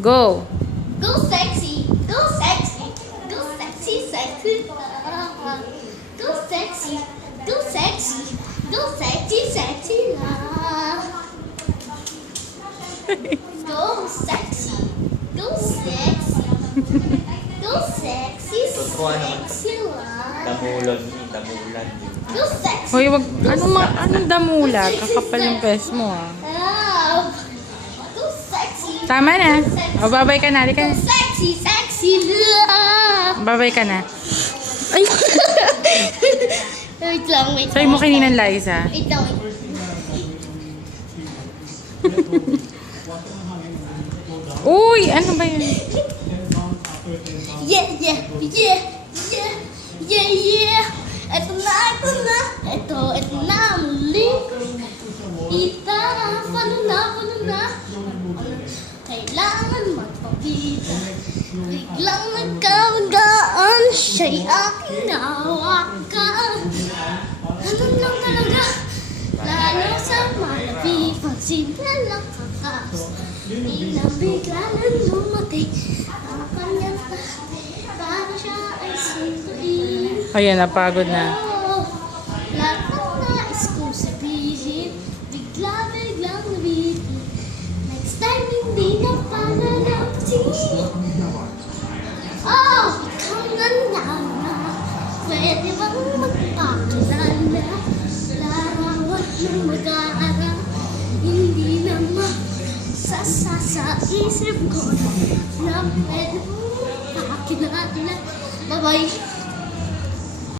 Go! Go sexy, go sexy, go sexy, sexy. Go sexy, go sexy, go sexy, sexy love. Go sexy, go sexy, go sexy, sexy love. Damulag ni, damulag ni. Go sexy. Hoy, wag, anong damula? Kakapal yung pes mo, ah. Love. Go sexy. Tama na. O, babay ka na. Halika Go na. sexy, sexy love. Babay ka na. Ay. Wait lang, wait. Sabi mo kaninang Liza. Wait lang, wait. Uy! Ano ba yun? Yeah, yeah, yeah, yeah, yeah, yeah. Ito na muli. Paano na? Kailangan magpapita. Biglang nagkawagaan, siya'y aking nahawakan. Ganun lang talaga, lalo sa malabi, pag sinalang kakas. Inabigla na dumating ang kanyang para siya ay sunduin. Ayan, napagod na. Lahat ng nais kong sabihin, biglang nabitin. Next time hindi na palalampasin. Oh, ikaw na naman. Pwede bang magpakilala? Larawan ng mag-aaral, hindi naman sa isip ko na pwede bang magpakilala. Bye-bye.